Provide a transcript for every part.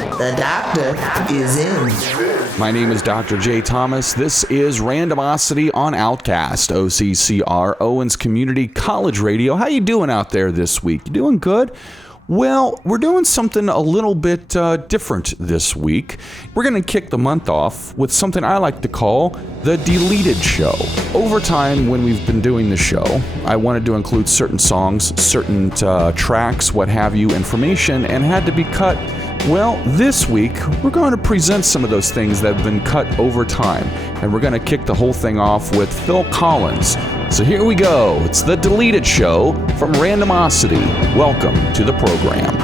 The doctor is in. My name is Dr. J. Thomas. This is Randomosity on Outcast, OCCR-Owens Community College Radio. How you doing out there this week? You doing good? Well, we're doing something a little bit different this week. We're going to kick the month off with something I like to call the Deleted Show. Over time, when we've been doing the show, I wanted to include certain songs, certain tracks, what have you, information, and had to be cut. Well, this week, we're going to present some of those things that have been cut over time, and we're going to kick the whole thing off with Phil Collins. So here we go. It's the Deleted Show from Randomosity. Welcome to the program.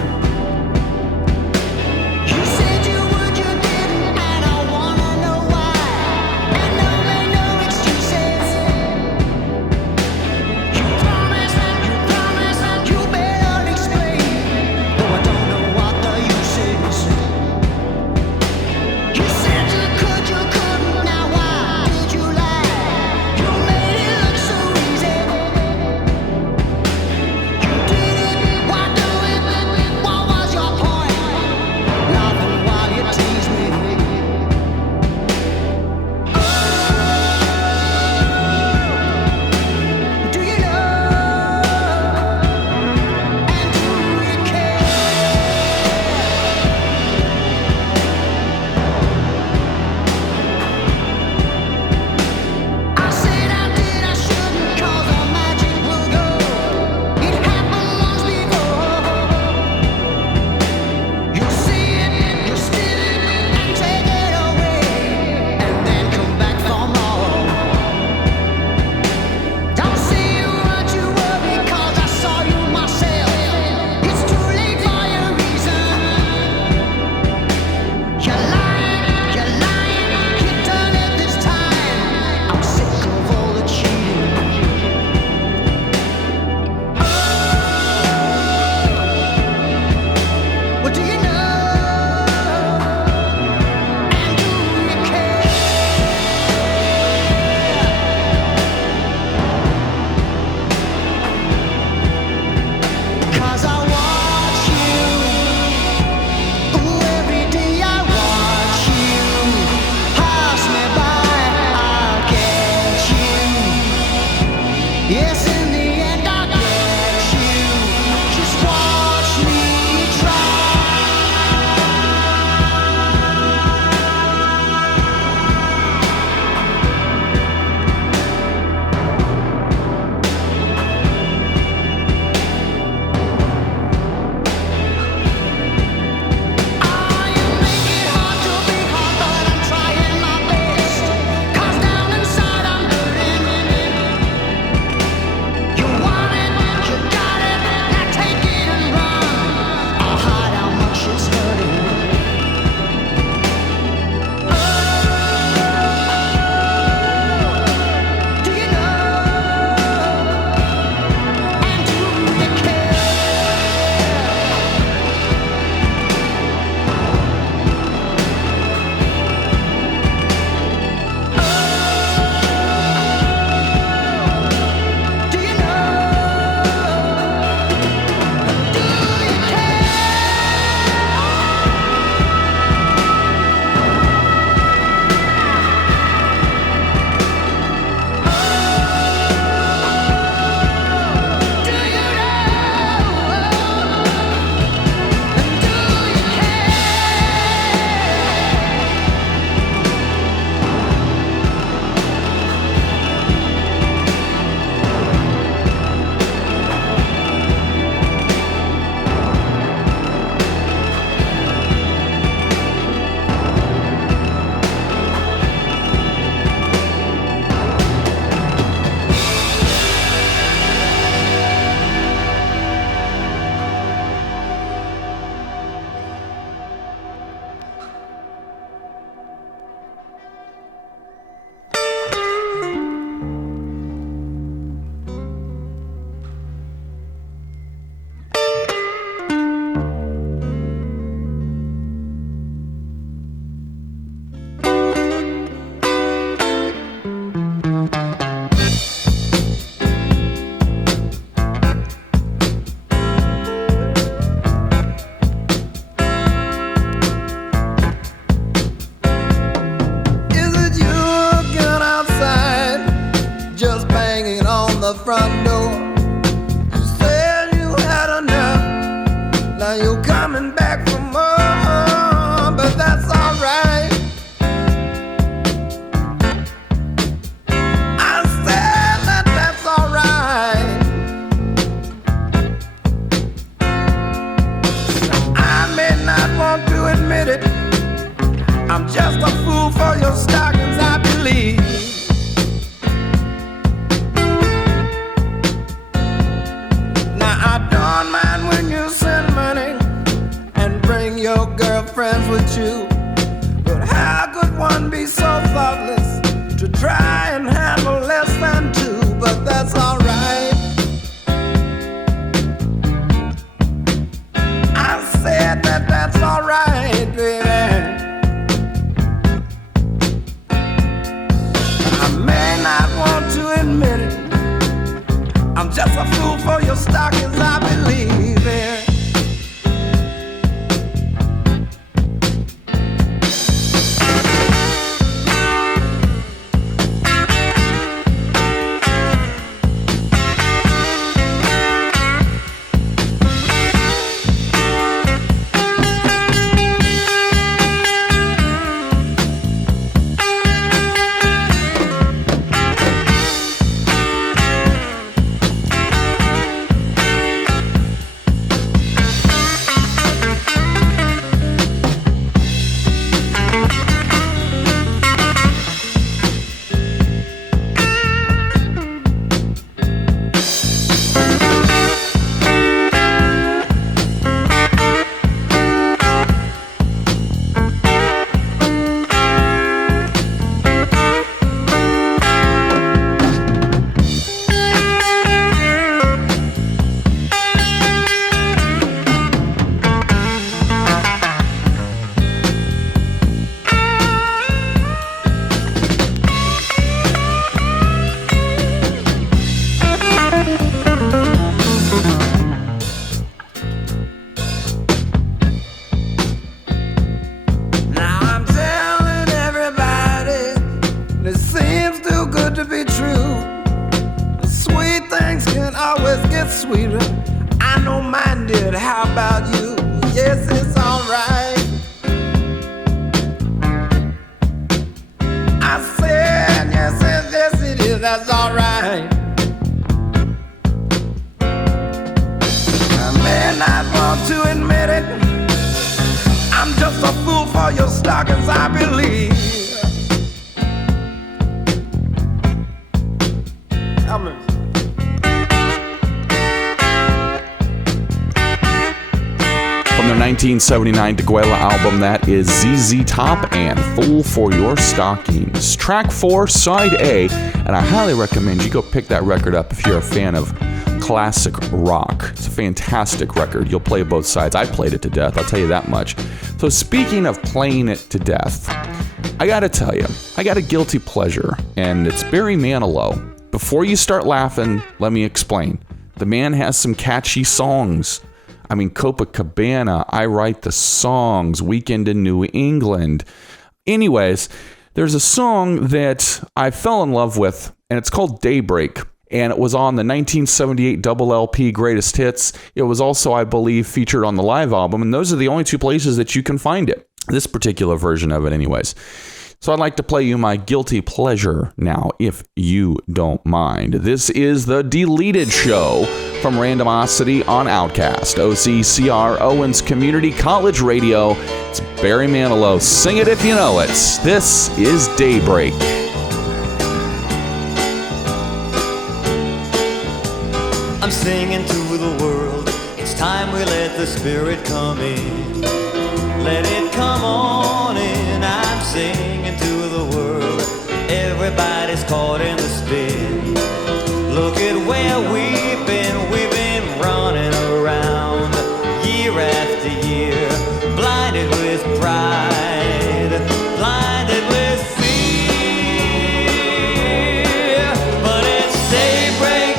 you coming back for more, but that's alright. I said that that's alright. I may not want to admit it, I'm just a fool for your stockings, I believe. Now I don't mind when you send money and bring your girlfriends with you, but how could one be so thoughtless to try and handle less than two? But that's alright. I said that that's alright, baby. I may not want to admit it, I'm just a fool for your stockings, I believe in. Sweeter, I don't mind it. How about you? Yes, it's alright. I said, yes, yes, yes, it is. That's alright. I may not want to admit it, I'm just a fool for your stockings, I believe. Come on. From their 1979 Deguela album, that is ZZ Top and Fool for Your Stockings. Track 4, Side A, and I highly recommend you go pick that record up if you're a fan of classic rock. It's a fantastic record. You'll play both sides. I played it to death, I'll tell you that much. So speaking of playing it to death, I gotta tell you, I got a guilty pleasure, and it's Barry Manilow. Before you start laughing, let me explain. The man has some catchy songs. I mean, Copacabana, I Write the Songs, Weekend in New England. Anyways, there's a song that I fell in love with, and it's called Daybreak. And it was on the 1978 double LP Greatest Hits. It was also, I believe, featured on the live album, and those are the only two places that you can find it. This particular version of it, anyways. So I'd like to play you my guilty pleasure now, if you don't mind. This is The Deleted Show from Randomosity on Outcast, OCCR-Owens Community College Radio. It's Barry Manilow. Sing it if you know it. This is Daybreak. I'm singing to the world. It's time we let the Spirit come in. Let it come on in. I'm singing to the world. Everybody's caught in the spin. Look at where we've been running around year after year, blinded with pride, blinded with fear. But it's daybreak,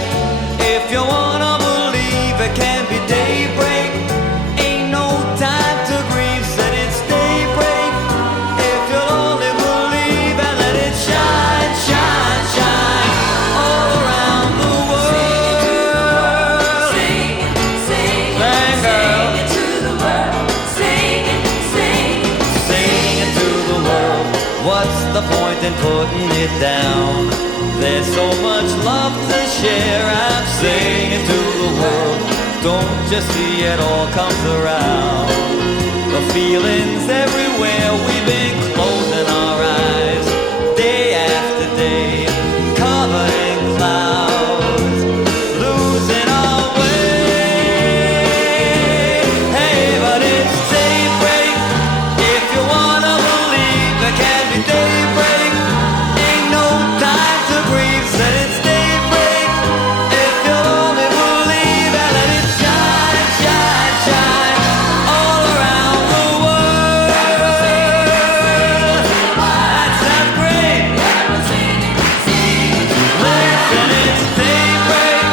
if you wanna believe it can be daybreak. Ain't no time to grieve, said it's and putting it down. There's so much love to share, I'm singing to the world. Don't just see it all comes around. The feelings everywhere, we've been closing our eyes day after day, covered in clouds, losing our way. Hey, but it's daybreak. If you wanna believe, there can be daybreak. Ain't no time to grieve, said it's daybreak. If you'll only believe and let it shine, shine, shine all around the world. That sounds great. Listen, it's daybreak.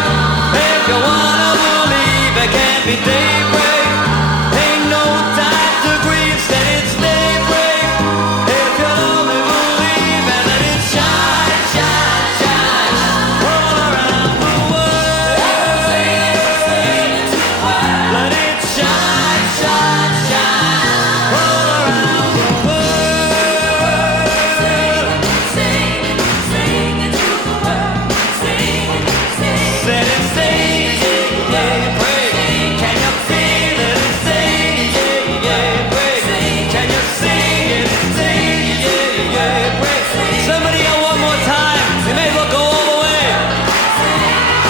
If you wanna believe, it can be daybreak. Ain't no time to grieve, said it's daybreak. If you'll only believe and let it shine, shine, shine all around the world. Let it shine, shine, shine all around the world. Said it's daybreak. Can you feel it? It's daybreak. Can you sing it? It's daybreak. Somebody yell one more time. You may as well go all the way.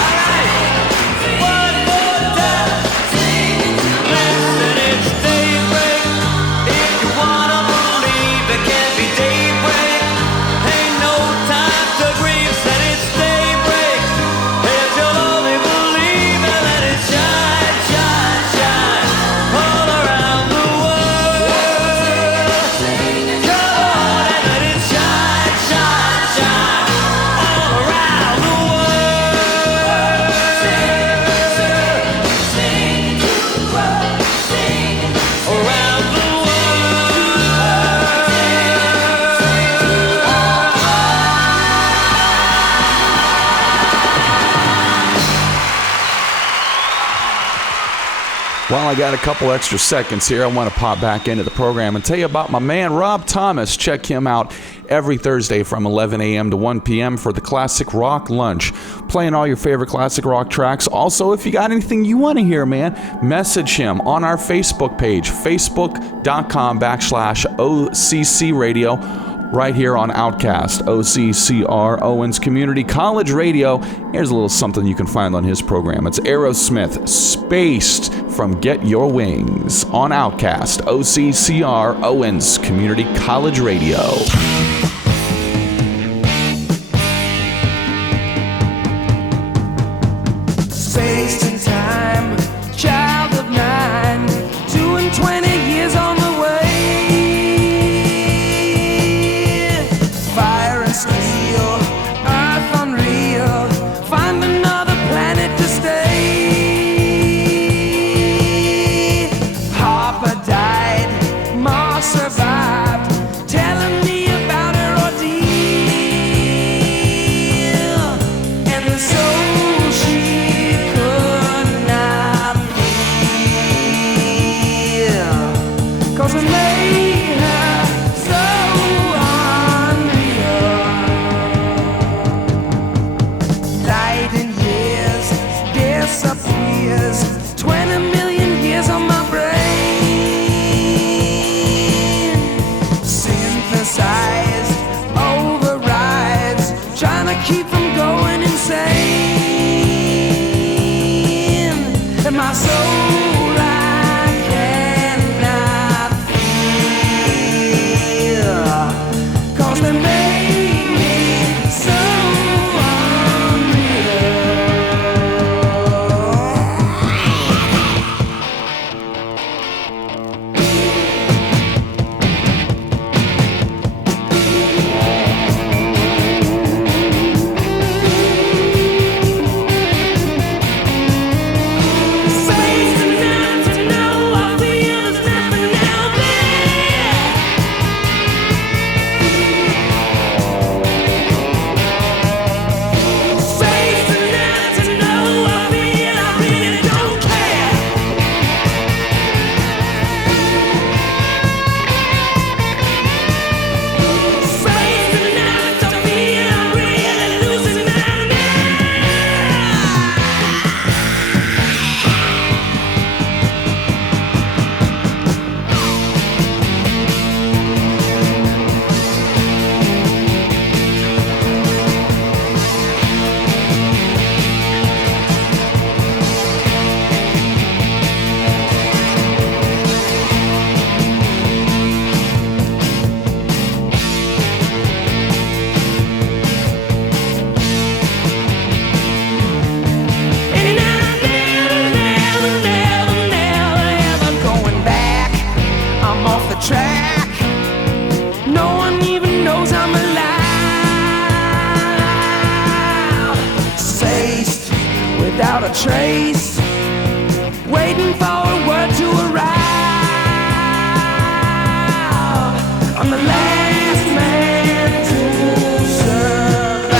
All right. One more time. Listen, it's daybreak. If you wanna believe, it can be daybreak. Ain't no time to grieve, said it's daybreak. If you'll only believe and let it shine, shine, shine all around the world. Come on and let it shine, shine, shine all around the world. Around the While I got a couple extra seconds here, I want to pop back into the program and tell you about my man, Rob Thomas. Check him out every Thursday from 11 a.m. to 1 p.m. for the Classic Rock Lunch. Playing all your favorite classic rock tracks. Also, if you got anything you want to hear, man, message him on our Facebook page, facebook.com/OCC Radio. Right here on Outcast, OCCR-Owens Community College Radio. Here's a little something you can find on his program. It's Aerosmith, Spaced from Get Your Wings on Outcast, OCCR-Owens Community College Radio. Spaced in time, child of 9, 2 and 20 years on the way. Fire and steel, earth unreal, find another planet to stay. Harper died, Mars survived, telling me about her ordeal. And the soul she could not feel, 'cause it made her so unreal. Light in years disappears, 20 million years on my brain. the track. No one even knows I'm alive. Spaced without a trace, waiting for a word to arrive. I'm the last man to survive.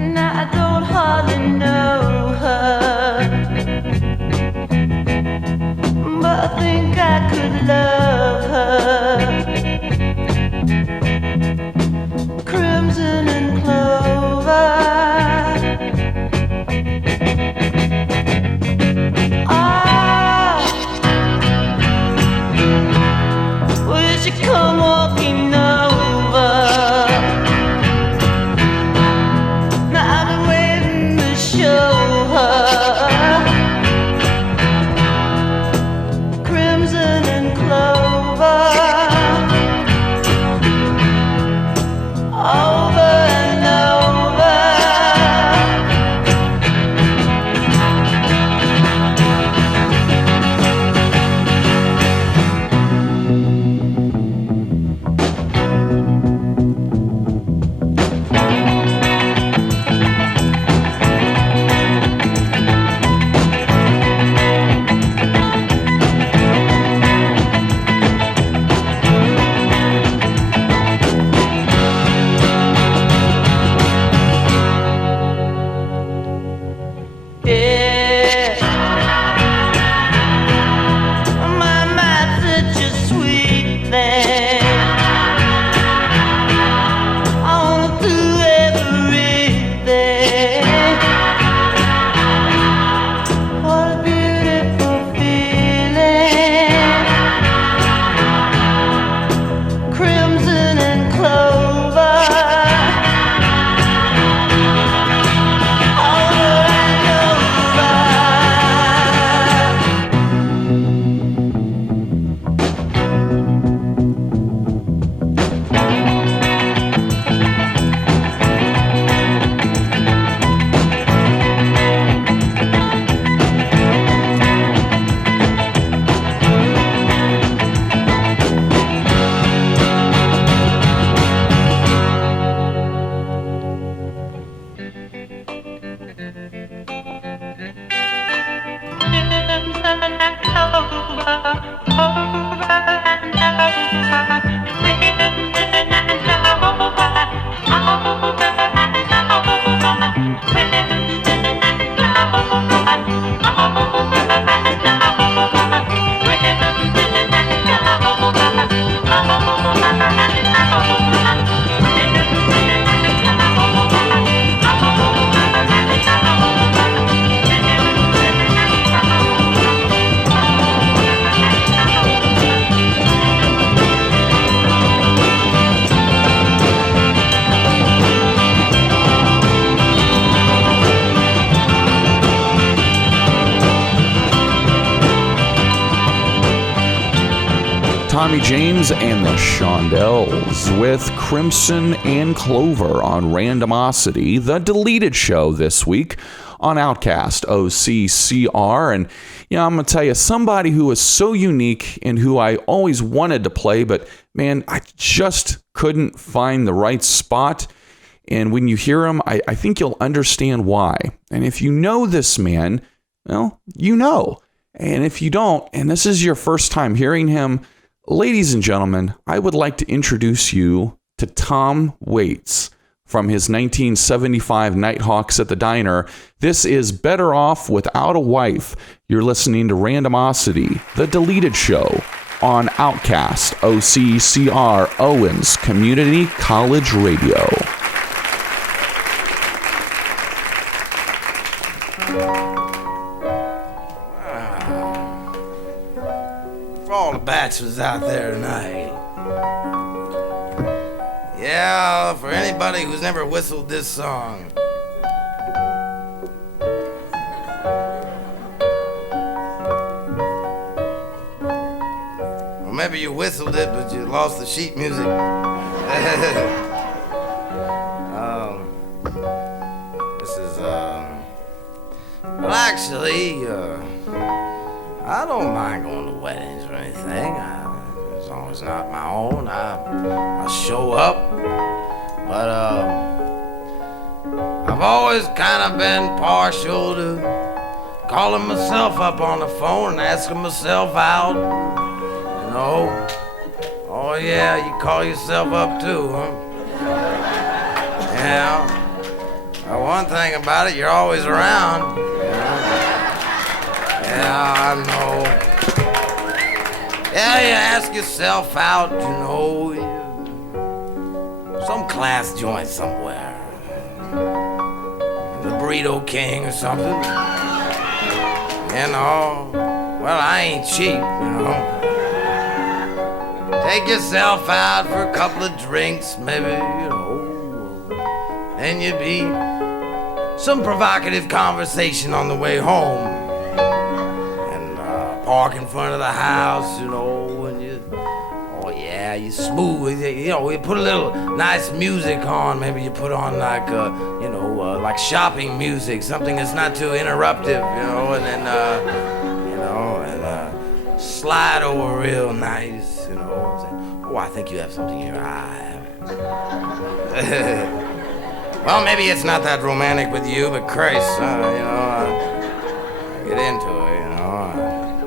Now I don't hardly know her, but I think I could love her. Crimson and clover. Will she come walking over? Now I've been waiting to show her. Crimson and clover. Over and over. Yeah. My mind's such a sweet thing. I wanna do everything. What a beautiful feeling. Crimson and clover. Over and over. Tommy James and the Shondells with Crimson and Clover on Randomosity, the deleted show this week on Outcast OCCR. And I'm going to tell you, somebody who is so unique and who I always wanted to play, but man, I just couldn't find the right spot. And when you hear him, I think you'll understand why. And if you know this man, well, you know. And if you don't, and this is your first time hearing him, ladies and gentlemen, I would like to introduce you to Tom Waits from his 1975 Nighthawks at the Diner. This is Better Off Without a Wife. You're listening to Randomosity, the deleted show on Outcast OCCR-Owens Community College Radio. For all the bad bachelors out there tonight. Yeah, for anybody who's never whistled this song. Or maybe you whistled it, but you lost the sheet music. This is, well, actually, I don't mind going to weddings or anything. As long as it's not my own, I'll show up. But I've always kind of been partial to calling myself up on the phone and asking myself out. You know, oh yeah, you call yourself up too, huh? Yeah. Well, one thing about it, you're always around. You know? Yeah, I know. Yeah, you ask yourself out, you know, some class joint somewhere. The Burrito King or something. You know, well, I ain't cheap, you know. Take yourself out for a couple of drinks, maybe, you know. Then you be some provocative conversation on the way home. And park in front of the house, you know, and you, oh yeah, you smooth, you know, you put a little nice music on. Maybe you put on like, you know, like shopping music, something that's not too interruptive, you know, and then, you know, and slide over real nice, you know. Say, oh, I think you have something in your eye. Well, maybe it's not that romantic with you, but Christ, you know, I get into it, you know.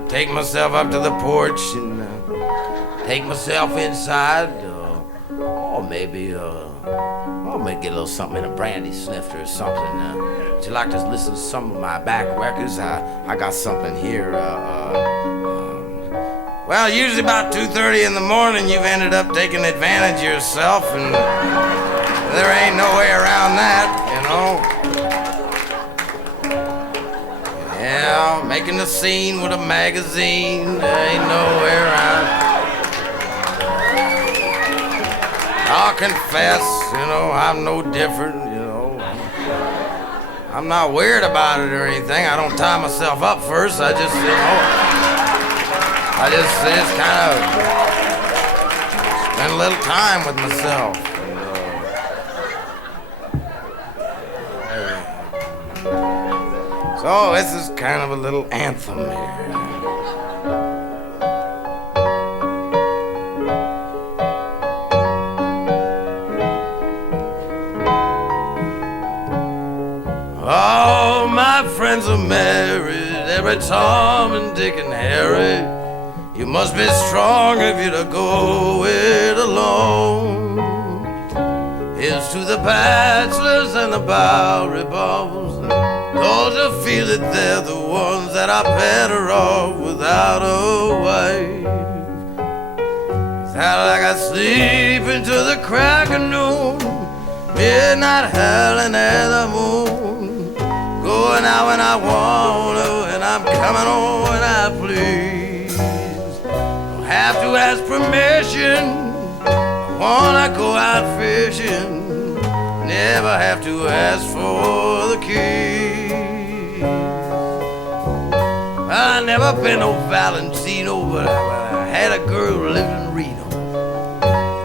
I take myself up to the porch and take myself inside. Or maybe, get a little something in a brandy snifter or something. Would you like to listen to some of my back records? I got something here. Well, usually about 2:30 in the morning, you've ended up taking advantage of yourself, and there ain't no way around that, you know. Yeah, making a scene with a magazine, there ain't no way around. I'll confess, you know, I'm no different, you know. I'm not weird about it or anything. I don't tie myself up first. I just, you know, I just kind of spend a little time with myself. So this is kind of a little anthem here. All my friends are married, every Tom and Dick and Harry. You must be strong if you're to go it alone. Here's to the bachelors and the Bowery Balls, those who feel that they're the ones that are better off without a wife. How like I sleep into the crack of noon, midnight howling at the moon, going out when I want to, and I'm coming home when I please. Don't have to ask permission, I wanna go out fishing, never have to ask for the keys. I never been no Valentino, but I had a girl who lived in Reno.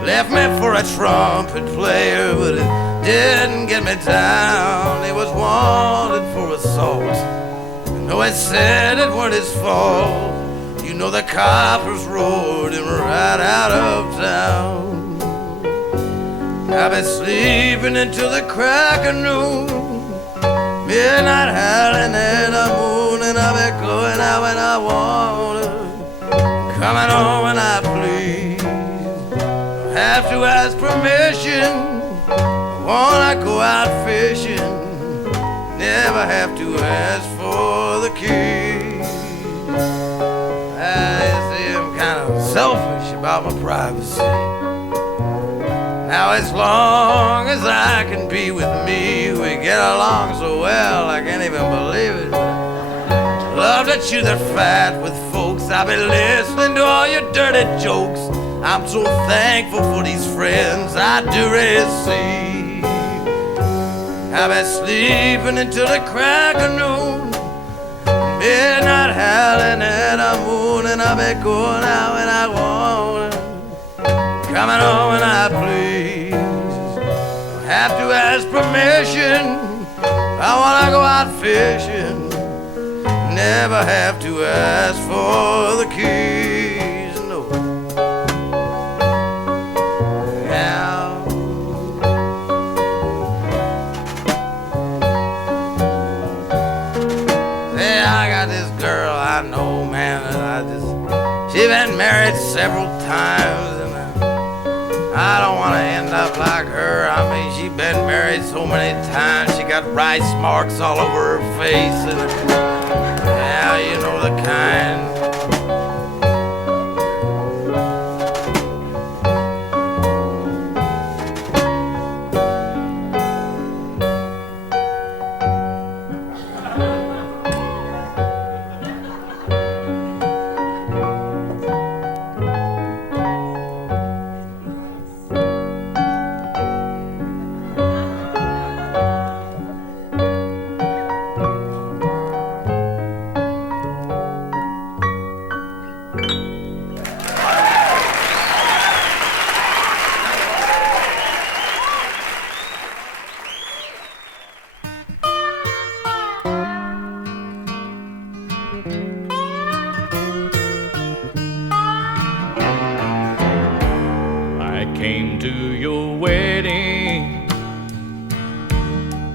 Left me for a trumpet player, but it didn't get me down. He was wanted for assault. No, it said it wasn't his fault. You know the coppers roared him right out of town. I've been sleeping until the crack of noon, midnight howling at the moon, and I've been going out when I want to, coming home when I please. Don't have to ask permission, I wanna go out fishing, never have to ask for the keys. I see I'm kind of selfish about my privacy. Now as long as I can be with me, we get along so well I can't even believe it. Love to chew the fat with folks I've been listening to all your dirty jokes. I'm so thankful for these friends I do receive. I've been sleeping until the crack of noon, midnight howling at the moon, and I've been going out when I want, coming home when I please. Don't have to ask permission. I wanna go out fishing. Never have to ask for the keys. No. Now. Say I got this girl I know, man, and she been married several times, and I don't want to end up like her. I mean, she been married so many times, she got rice marks all over her face, and yeah, you know the kind.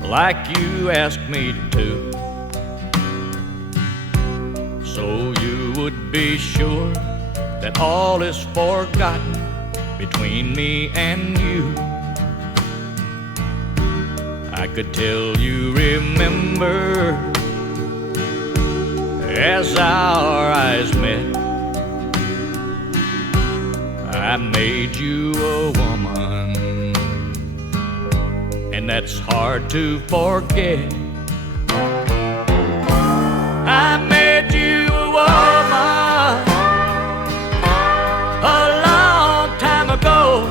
Like you asked me to, so you would be sure that all is forgotten between me and you. I could tell you remember as our eyes met. I made you a woman, and that's hard to forget. I made you a woman a long time ago,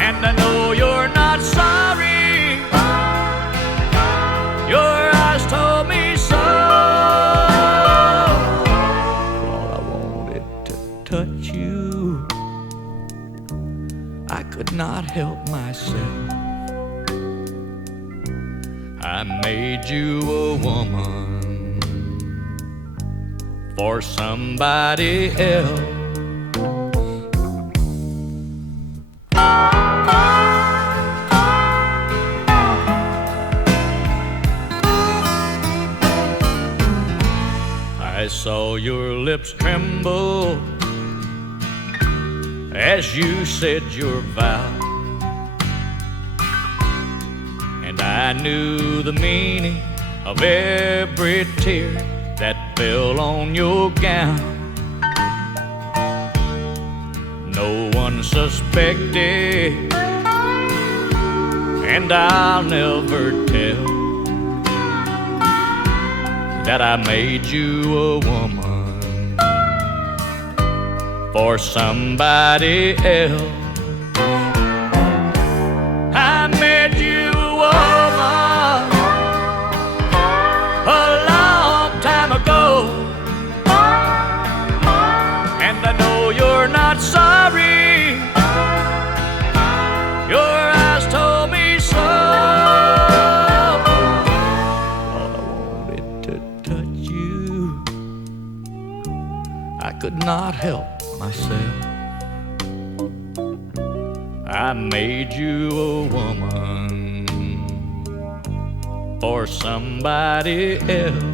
and I know you're not sorry. Your eyes told me so. All I wanted to touch you, I could not help myself. I made you a woman for somebody else. I saw your lips tremble as you said your vow, and I knew the meaning of every tear that fell on your gown. No one suspected, and I'll never tell, that I made you a woman for somebody else. I made you a woman a long time ago, and I know you're not sorry. Your eyes told me so. All I wanted to touch you, I could not help myself. I made you a woman for somebody else.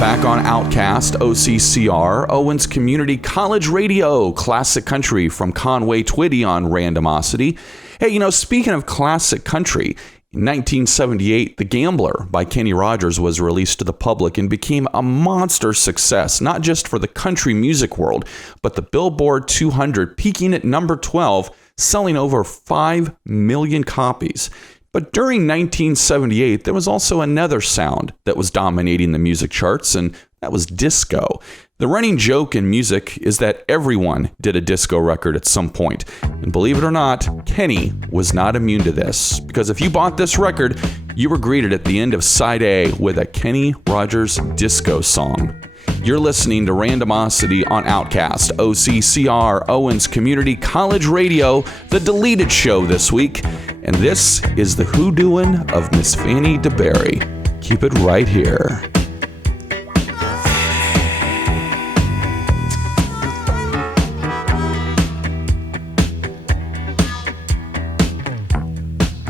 Back on Outcast, OCCR-Owens Community College Radio, classic country from Conway Twitty on Randomosity. Hey, you know, speaking of classic country, In 1978, The Gambler by Kenny Rogers was released to the public and became a monster success, not just for the country music world, but the Billboard 200, peaking at number 12, selling over 5 million copies. But during 1978, there was also another sound that was dominating the music charts, and that was disco. The running joke in music is that everyone did a disco record at some point. And believe it or not, Kenny was not immune to this. Because if you bought this record, you were greeted at the end of Side A with a Kenny Rogers disco song. You're listening to Randomosity on Outcast, OCCR-Owens Community College Radio, the deleted show this week. And this is the hoodooing of Miss Fanny DeBerry. Keep it right here.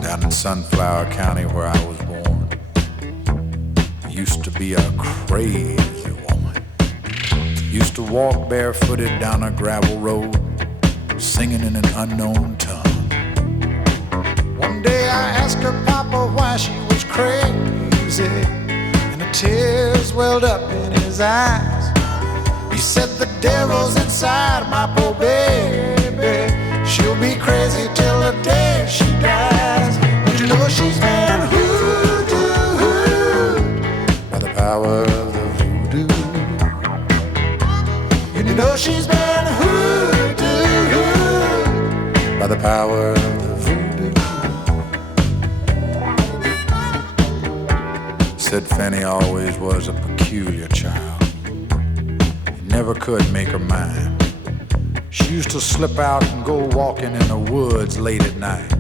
Down in Sunflower County where I was born, used to be a crazy woman. Used to walk barefooted down a gravel road, singing in an unknown tongue. One day I asked her papa why she was crazy, and the tears welled up in his eyes. He said the devil's inside my poor baby. She'll be crazy till the day she dies. But you know she's been hoodooed by the power of the voodoo. And you know she's been hoodooed by the power of the voodoo. Said Fanny always was a peculiar child. You never could make her mind. She used to slip out and go walking in the woods late at night.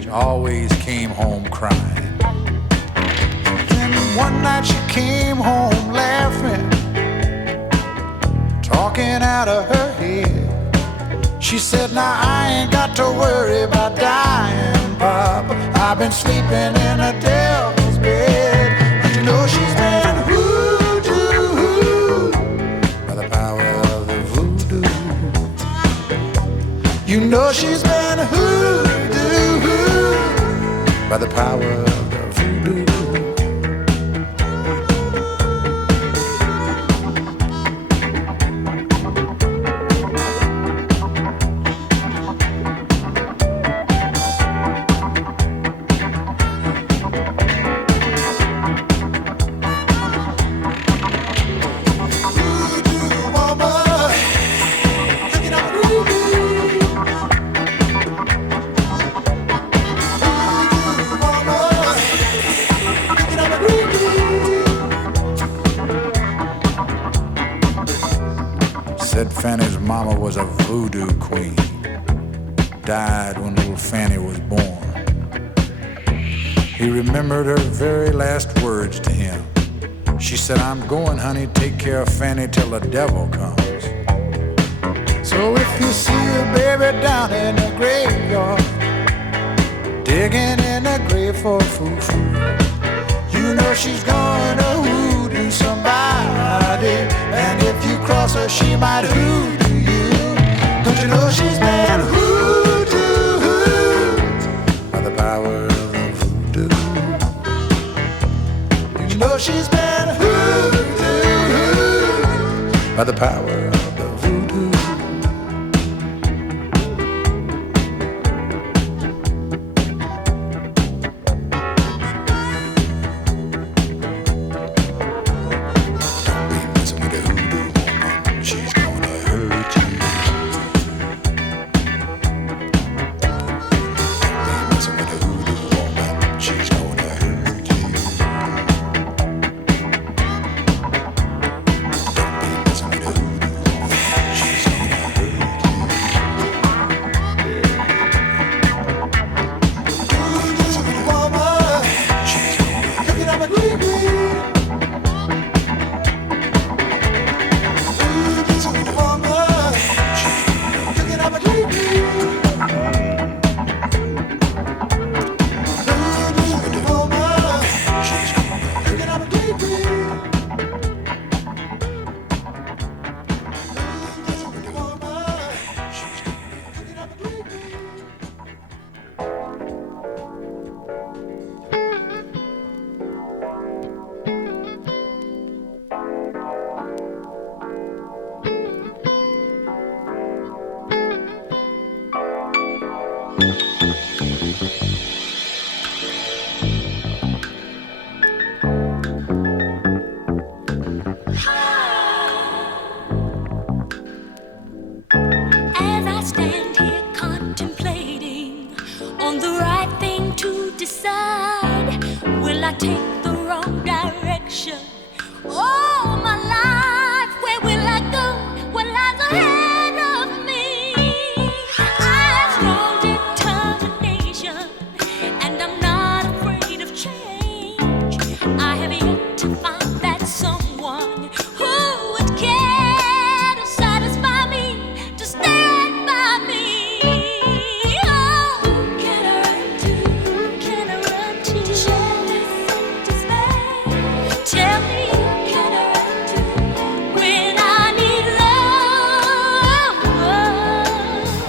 She always came home crying. Then one night she came home laughing, talking out of her head. She said, now I ain't got to worry about dying, Papa. I've been sleeping in a devil's bed. But you know she's been hoodooed by the power of the voodoo. You know she's been hoodooed by the power of the voodoo. Fanny's mama was a voodoo queen. Died when little Fanny was born. He remembered her very last words to him. She said, I'm going, honey, take care of Fanny till the devil comes. So if you see a baby down in the graveyard, digging in the grave for foo-foo, you know she's gonna hoodoo somebody. And if you cross her, she might hoodoo you. Don't you know she's been hoodooed by the power of the voodoo? You know she's been hoodooed by the power of the voodoo. She's gonna hurt you. As I stand here contemplating on the right thing to decide, will I take the wrong direction? Oh, my life, where will I go? What lies ahead of me? I have strong determination, and I'm not afraid of change. I have yet to find that someone who would care to satisfy me, to stand by me. Oh, who can I run to? Who can I run to? To share this empty space. Tell me, who can I run to when I need love?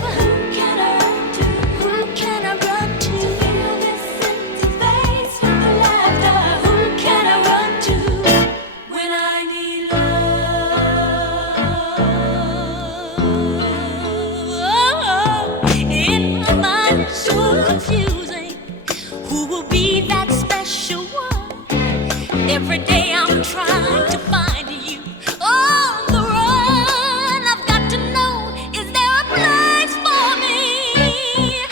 Who can I run to? Who can I run to? To fill this empty space with the laughter. Who can I run to when I need love? In my mind, it's so confusing. Who will be that special one? Every day I'm trying to find you on the run. I've got to know, is there a place for me?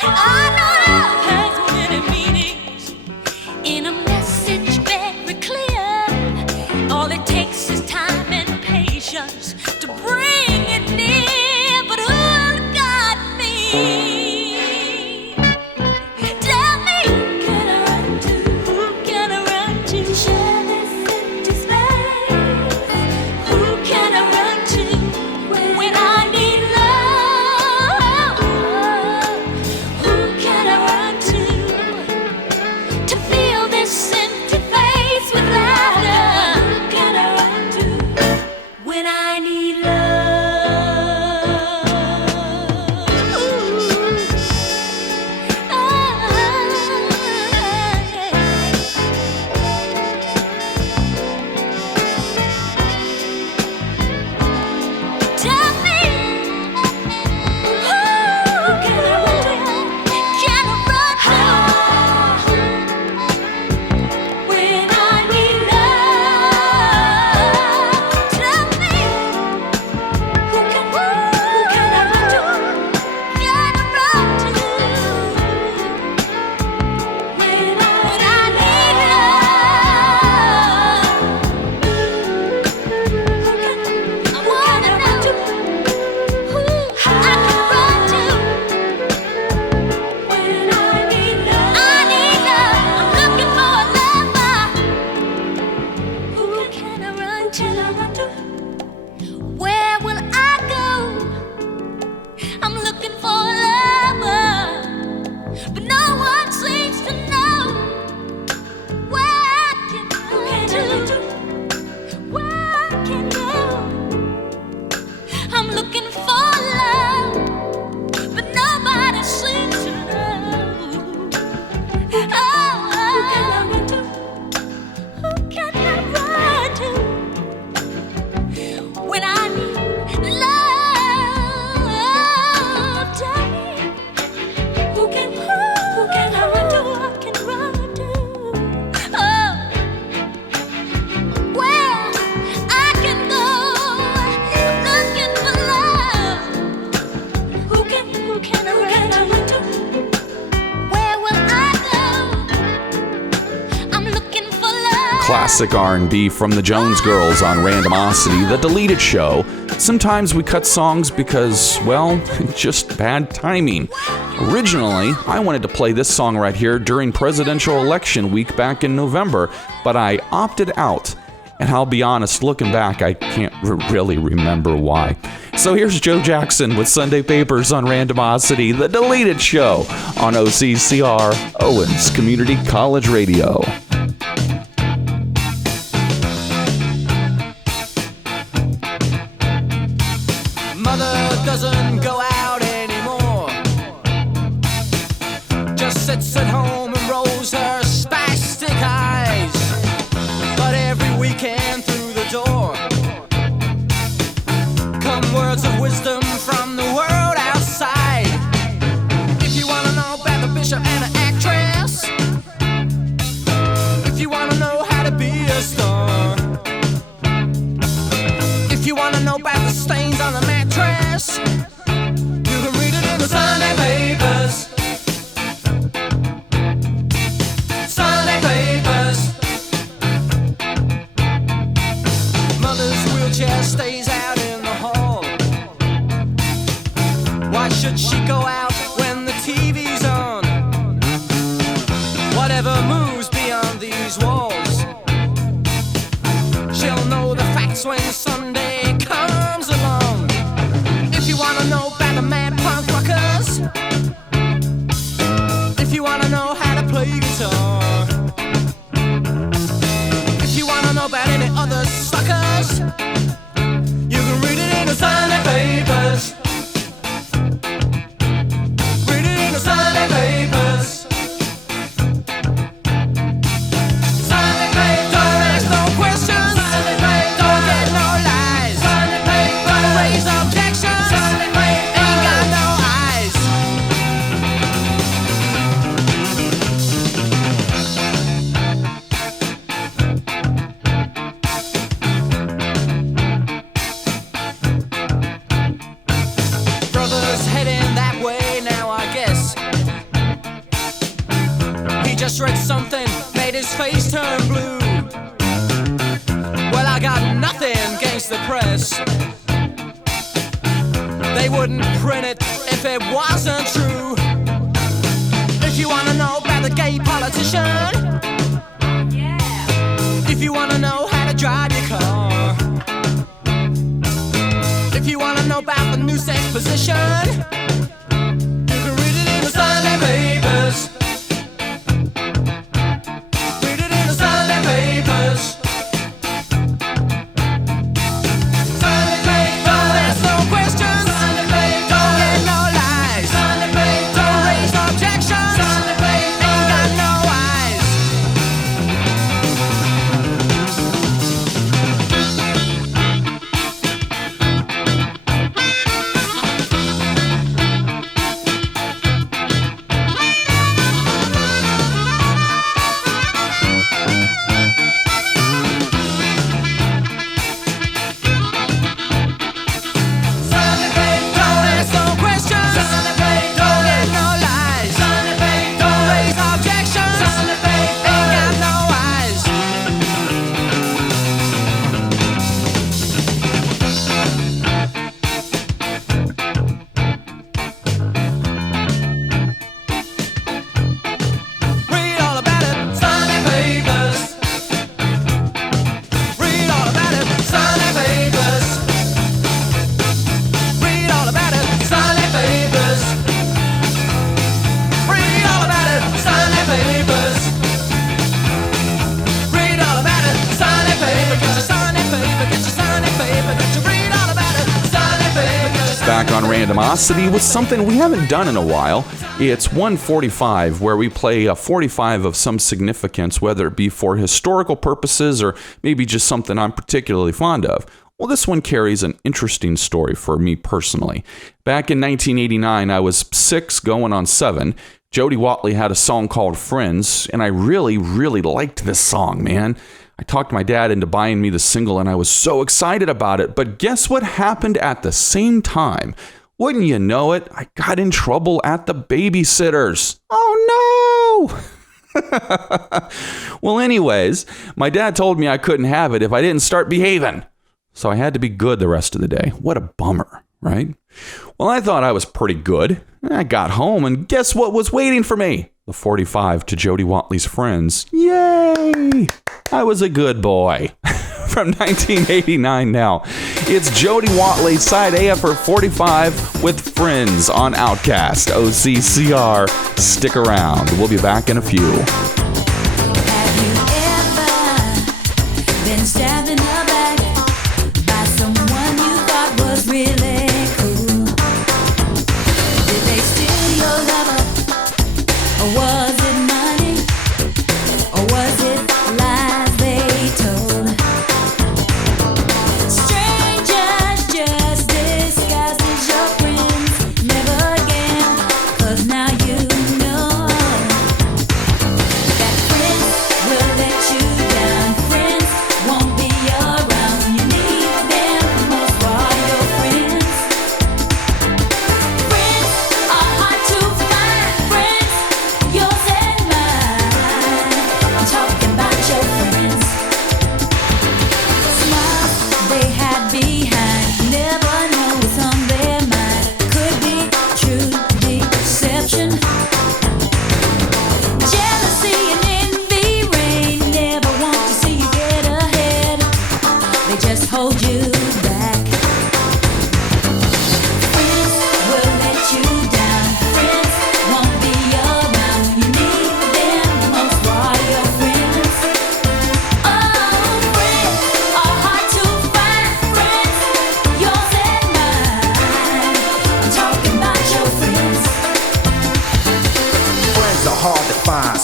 I know love has many meanings. In a message very clear, all it takes is time and patience to bring it near. But who'll guide me? Tell me, who can I run to? Who can I run to? To share this empty space. Who can I run to when I need love? Who can I run to fill this empty face with laughter? Who can I run to when I need love? Tell me, who can I run to? Can I run to when I need love? Tell me, who can I run to? Can I run to when I need love? I wanna know who I can run to when I need love. I need love. I'm looking for a lover. Who can I run to? Where will I go? I'm looking for a lover, but no one seems to know where I can run to. Where I can go? I'm looking for love, but nobody seems to know. Oh, who can I run to? Who can I run to when I need love? Tell me, who can I run to? I can run to. Oh, where I can go, looking for love. Who can I run to? Where will I go? I'm looking for love. Classic R&B from the Jones Girls on Randomosity, the deleted show. Sometimes we cut songs because, well, just bad timing. Originally, I wanted to play this song right here during presidential election week back in November, but I opted out. And I'll be honest, looking back, I can't really remember why. So here's Joe Jackson with Sunday Papers on Randomosity, the deleted show on OCCR-Owens Community College Radio. Mother doesn't go out anymore, just sits at home and rolls her spastic eyes. But every weekend through the door come words of wisdom from the world outside. If you wanna know Why should she go out when the TV's on? Whatever moves beyond these walls, she'll know the facts when Sunday comes along. If you wanna know about the mad punk rockers, if you wanna know how to play guitar, if you wanna know about any other suckers, you can read it in the Sunday papers. Read it in the Sunday papers. Sunday papers. Don't ask no questions. Sunday papers. Don't get no lies. Sunday papers. Don't raise objections. Sunday papers. Ain't got no eyes. Brother's heading that way now, I guess. He just read something, made his face turn blue. Well, I got nothing against the press. They wouldn't print it if it wasn't true. If you wanna know about the gay politician, if you wanna know how to drive your car, if you wanna know about the new sex position, you can read it in the Sunday papers. Read it in the Sunday papers. Sunday papers. Don't ask no questions. Sunday papers. Don't get no lies. Sunday papers. Don't raise objections. Sunday papers. Ain't got no eyes. Sunday papers. Don't ask no questions. Sunday papers. Don't get no lies. Sunday papers. Don't raise objections. Sunday papers. Ain't got no eyes. Read all about it. Sunday papers. Read all about it. Sunday papers. Read all about it. Sunday papers. Read all about it. Sunday papers. Read all about it. Sunday paper. Get your Sunday paper. Get your Sunday paper. Get your read all about it. Sunday paper. Back on Randomosity with something we haven't done in a while. It's 145, where we play a 45 of some significance, whether it be for historical purposes or maybe just something I'm particularly fond of. Well, this one carries an interesting story for me personally. Back in 1989, I was 6 going on 7. Jody Watley had a song called Friends, and I really, really liked this song, man. I talked my dad into buying me the single, and I was so excited about it. But guess what happened at the same time? Wouldn't you know it, I got in trouble at the babysitters. Oh, no! Well, anyways, my dad told me I couldn't have it if I didn't start behaving. So I had to be good the rest of the day. What a bummer, right? Well, I thought I was pretty good. I got home, and guess what was waiting for me? The 45 to Jody Watley's Friends. Yay! I was a good boy. From 1989 now. It's Jody Watley, side A of her 45 with Friends on Outcast. OCCR. Stick around. We'll be back in a few. Have you ever been stabbed in the back by someone you thought was really cool? Did they steal your lover? Or was it money? Or was it lies they told? Strangers just disguised as your friends. Never again, 'cause now you know.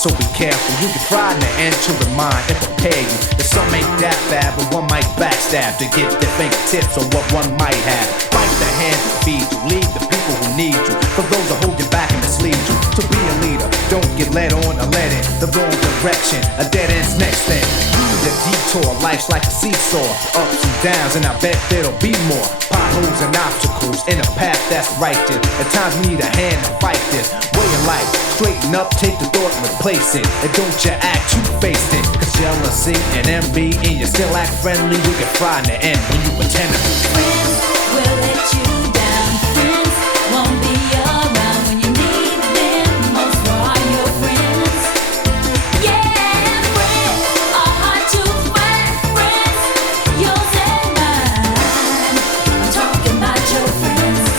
so be careful. You get fried in the end to remind and prepare you that some ain't that bad, but one might backstab to get their fingertips on what one might have. Fight the hand to feed you, lead the people who need you, for those that hold you back and mislead you. To be a leader, don't get led on or led in the wrong direction. A dead end's next thing. Use a detour, life's like a seesaw, ups and downs, and I bet there'll be more potholes and obstacles in a path that's righteous. At times we need a hand to fight this way of life. Straighten up, take the thought and replace it, and don't you act two-faced it. Cause jealousy and envy, and you still act friendly, you get fried in the end when you pretend to be. Friends will let you down. Friends won't be around when you need them most. For all your friends, yeah, friends are hard to find. Friends, yours and mine. I'm talking about your friends.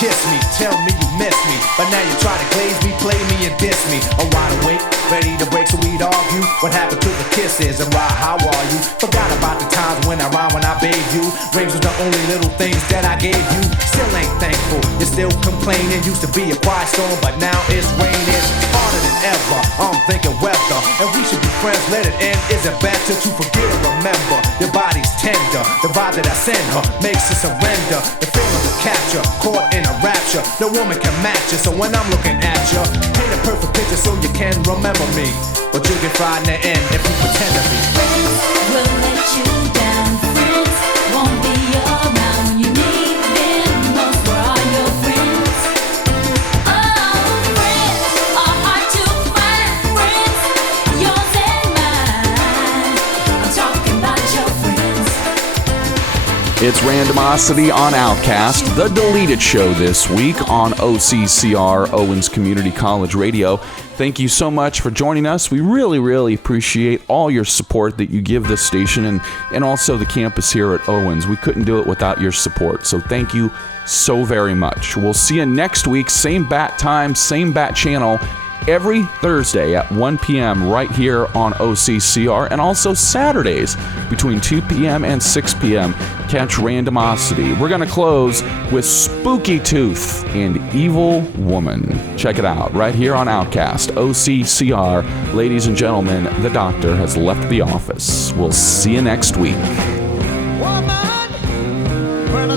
Kiss me, tell me you miss me, but now you try to glaze me, play me and diss me. I'm wide awake, ready to break so we'd argue. What happened to the kisses and why, how are you? Forgot about the times when I rhymed when I bathed you. Rings was the only little things that I gave you. Still ain't thankful, you're still complaining. Used to be a quiet storm, but now it's raining harder than ever. I'm thinking weather, and we should be friends, let it end. Is it better to forget or remember? Your body's tender, the vibe that I send her makes her surrender. The feeling of capture, caught in a rapture. No woman can match you, so when I'm looking at you, paint a perfect picture so you can remember me. But you'll get fried in the end if you pretend to be. Friends will let you down. Friends won't be around when you need them most. For all your friends, oh, friends are hard to find. Friends, yours and mine. I'm talking about your friends. It's Randomosity on Outcast, the deleted show this week on OCCR-Owens Community College Radio. Thank you so much for joining us. We really, really appreciate all your support that you give this station and also the campus here at Owens. We couldn't do it without your support, so thank you so very much. We'll see you next week, same bat time, same bat channel, every Thursday at 1 p.m. right here on OCCR, and also Saturdays between 2 p.m. and 6 p.m. Catch Randomosity. We're going to close with Spooky Tooth and Evil Woman. Check it out right here on Outcast, OCCR. Ladies and gentlemen, the doctor has left the office. We'll see you next week. Woman, when I